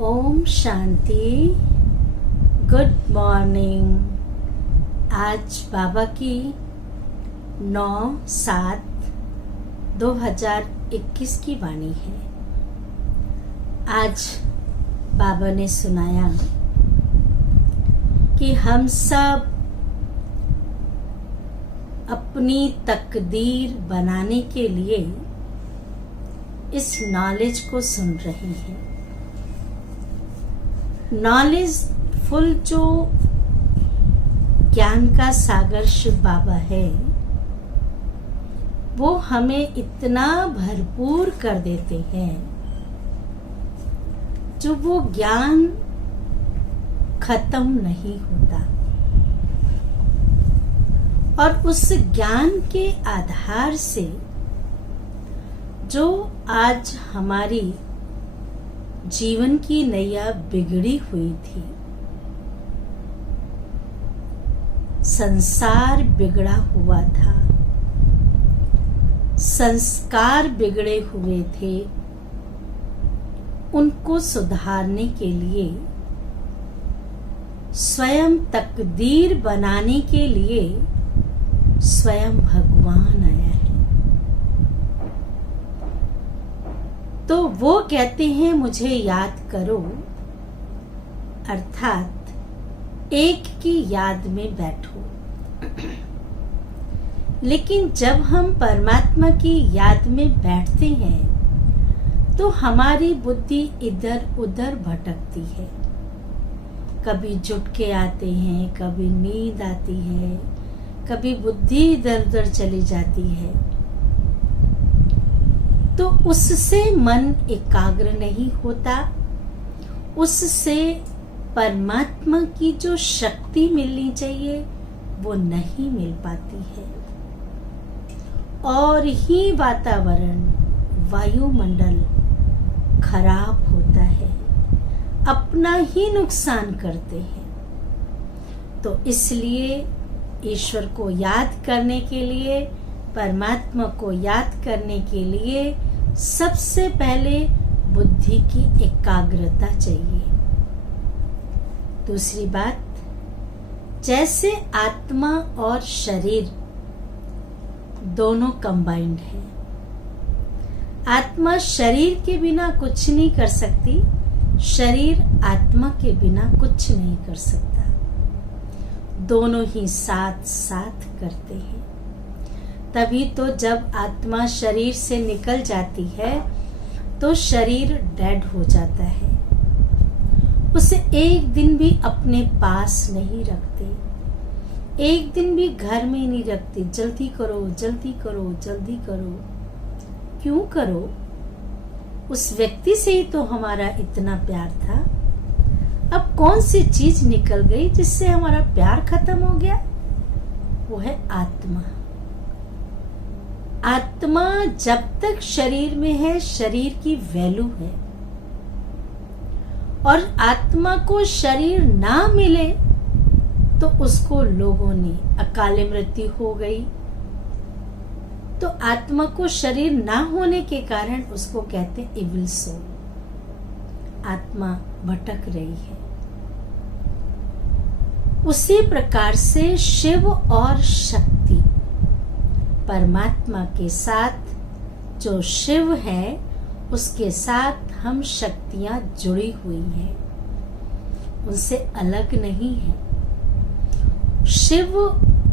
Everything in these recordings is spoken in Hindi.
ओम शांति। Good morning. आज बाबा की 9/7/2021 की वाणी है। आज बाबा ने सुनाया कि हम सब अपनी तकदीर बनाने के लिए इस नॉलेज को सुन रहे हैं। नॉलेज फुल जो ज्ञान का सागर शिव बाबा है, वो हमें इतना भरपूर कर देते हैं जो वो ज्ञान खत्म नहीं होता। और उस ज्ञान के आधार से जो आज हमारी जीवन की नैया बिगड़ी हुई थी, संसार बिगड़ा हुआ था, संस्कार बिगड़े हुए थे, उनको सुधारने के लिए स्वयं तकदीर बनाने के लिए स्वयं भगवान आया है। तो वो कहते हैं मुझे याद करो, अर्थात एक की याद में बैठो। लेकिन जब हम परमात्मा की याद में बैठते हैं तो हमारी बुद्धि इधर उधर भटकती है। कभी झुटके आते हैं, कभी नींद आती है, कभी बुद्धि इधर उधर चली जाती है। तो उससे मन एकाग्र नहीं होता, उससे परमात्मा की जो शक्ति मिलनी चाहिए वो नहीं मिल पाती है। और ही वातावरण, वायुमंडल खराब होता है, अपना ही नुकसान करते हैं। तो इसलिए ईश्वर को याद करने के लिए, परमात्मा को याद करने के लिए सबसे पहले बुद्धि की एकाग्रता चाहिए। दूसरी बात, जैसे आत्मा और शरीर दोनों कंबाइंड है। आत्मा शरीर के बिना कुछ नहीं कर सकती, शरीर आत्मा के बिना कुछ नहीं कर सकता। दोनों ही साथ साथ करते हैं। तभी तो जब आत्मा शरीर से निकल जाती है तो शरीर डेड हो जाता है। उसे एक दिन भी अपने पास नहीं रखते, एक दिन भी घर में नहीं रखते। जल्दी करो, जल्दी करो, जल्दी करो। क्यों करो? उस व्यक्ति से ही तो हमारा इतना प्यार था। अब कौन सी चीज निकल गई जिससे हमारा प्यार खत्म हो गया? वो है आत्मा। आत्मा जब तक शरीर में है, शरीर की वैल्यू है। और आत्मा को शरीर ना मिले तो उसको लोगों ने अकाले मृत्यु हो गई। तो आत्मा को शरीर ना होने के कारण उसको कहते हैं इविल सोल। आत्मा भटक रही है। उसी प्रकार से शिव और शक्ति, परमात्मा के साथ जो शिव है उसके साथ हम शक्तियां जुड़ी हुई हैं, उनसे अलग नहीं है। शिव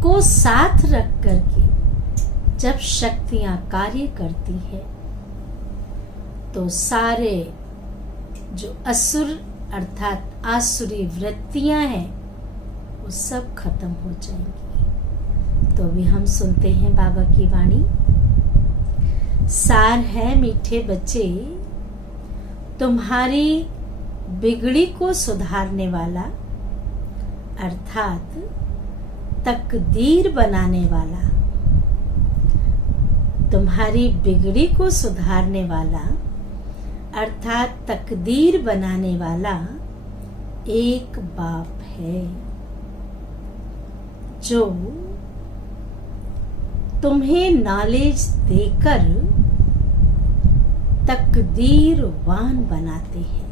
को साथ रख करके जब शक्तियां कार्य करती है तो सारे जो असुर अर्थात आसुरी वृत्तियां हैं वो सब खत्म हो जाएंगी। तो भी हम सुनते हैं बाबा की वाणी। सार है मीठे बच्चे, तुम्हारी बिगड़ी को सुधारने वाला अर्थात तकदीर बनाने वाला, तुम्हारी बिगड़ी को सुधारने वाला अर्थात तकदीर बनाने वाला एक बाप है जो तुम्हें नॉलेज देकर तकदीरवान बनाते हैं।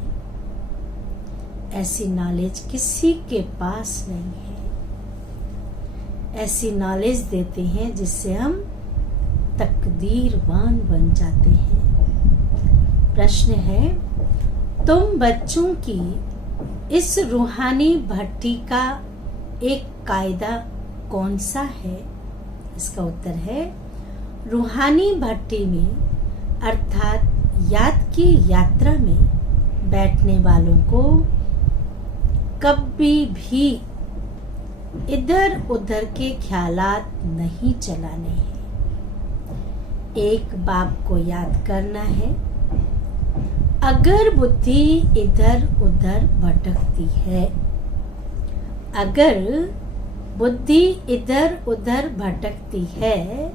ऐसी नॉलेज किसी के पास नहीं है। ऐसी नॉलेज देते हैं जिससे हम तकदीरवान बन जाते हैं। प्रश्न है, तुम बच्चों की इस रूहानी भट्टी का एक कायदा कौन सा है? इसका उत्तर है, रूहानी भट्टी में अर्थात याद की यात्रा में बैठने वालों को कभी भी इधर उधर के ख्यालात नहीं चलाने हैं। एक बाप को याद करना है। अगर बुद्धि इधर उधर भटकती है, अगर बुद्धि इधर उधर भटकती है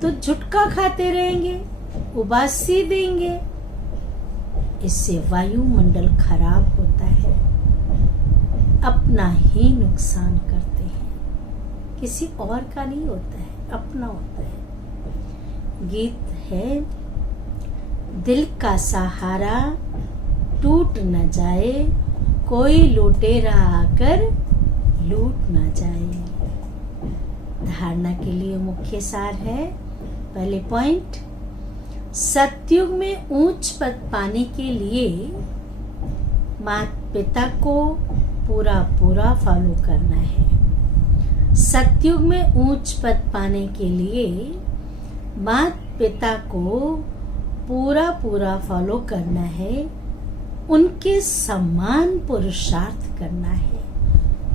तो झुटका खाते रहेंगे, उबासी देंगे। इससे वायुमंडल खराब होता है, अपना ही नुकसान करते हैं, किसी और का नहीं होता है, अपना होता है। गीत है, दिल का सहारा टूट न जाए, कोई लुटेरा आकर लूट न जाए। धारणा के लिए मुख्य सार है, पहले पॉइंट, सतयुग में उच्च पद पाने के लिए माता पिता को पूरा पूरा फॉलो करना है। सतयुग में उच्च पद पाने के लिए माता पिता को पूरा पूरा फॉलो करना है, उनके समान पुरुषार्थ करना है,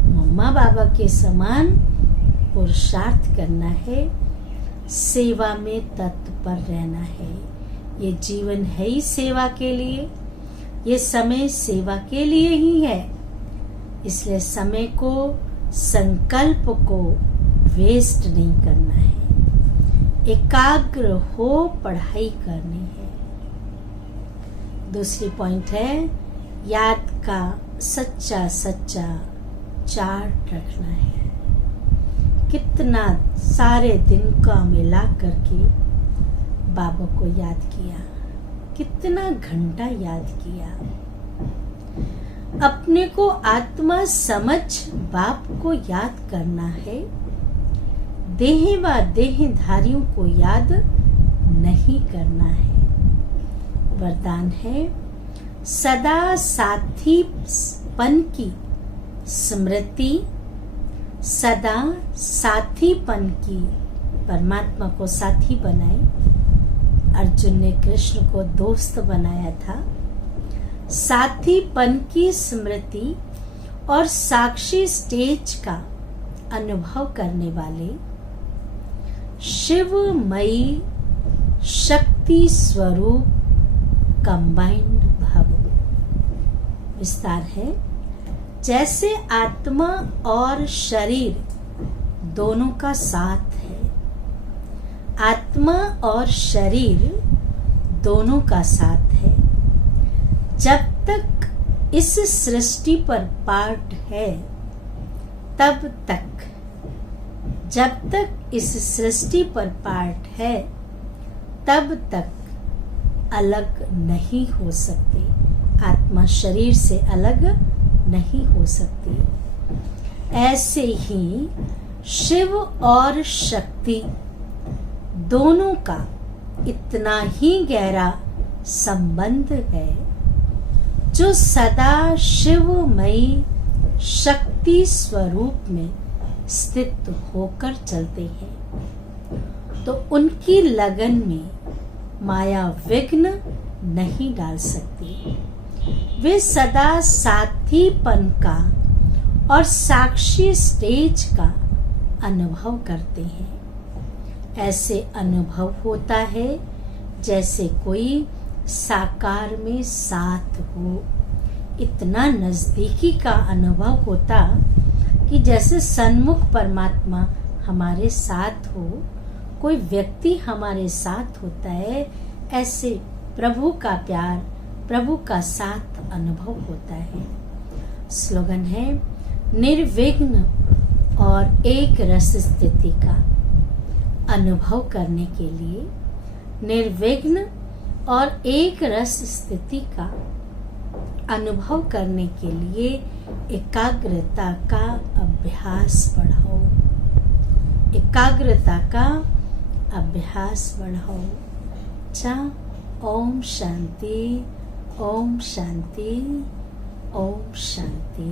मम्मा बाबा के समान पुरुषार्थ करना है, सेवा में तत्पर रहना है। ये जीवन है ही सेवा के लिए, ये समय सेवा के लिए ही है। इसलिए समय को, संकल्प को वेस्ट नहीं करना है, एकाग्र हो पढ़ाई करनी है। दूसरी पॉइंट है, याद का सच्चा सच्चा चार्ट रखना है। कितना सारे दिन का मिला करके बाबा को याद किया, कितना घंटा याद किया। अपने को आत्मा समझ बाप को याद करना है, देह व देहधारियों को याद नहीं करना है। वरदान है, सदा साथीपन की स्मृति, सदा साथीपन की, परमात्मा को साथी बनाए। अर्जुन ने कृष्ण को दोस्त बनाया था। साथीपन की स्मृति और साक्षी स्टेज का अनुभव करने वाले शिवमयी शक्ति स्वरूप कंबाइंड भव। विस्तार है, जैसे आत्मा और शरीर दोनों का साथ है, आत्मा और शरीर दोनों का साथ है। जब तक इस सृष्टि पर पार्ट है, तब तक, जब तक इस सृष्टि पर पार्ट है, तब तक अलग नहीं हो सकते। आत्मा शरीर से अलग नहीं हो सकती। ऐसे ही शिव और शक्ति दोनों का इतना ही गहरा संबंध है, जो सदा शिवमयी शक्ति स्वरूप में स्थित होकर चलते हैं। तो उनकी लगन में माया विघ्न नहीं डाल सकती। वे सदा साथीपन का और साक्षी स्टेज का अनुभव करते हैं। ऐसे अनुभव होता है जैसे कोई साकार में साथ हो। इतना नजदीकी का अनुभव होता कि जैसे सन्मुख परमात्मा हमारे साथ हो, कोई व्यक्ति हमारे साथ होता है, ऐसे प्रभु का प्यार, प्रभु का साथ अनुभव होता है। स्लोगन है, निर्विघ्न और एक रस स्थिति का अनुभव करने के लिए, निर्विघ्न और एक रस स्थिति का अनुभव करने के लिए एकाग्रता का अभ्यास बढ़ाओ, एकाग्रता का अभ्यास बढ़ाओ। अच्छा, ओम शांति, ओम शांति, ओम शांति।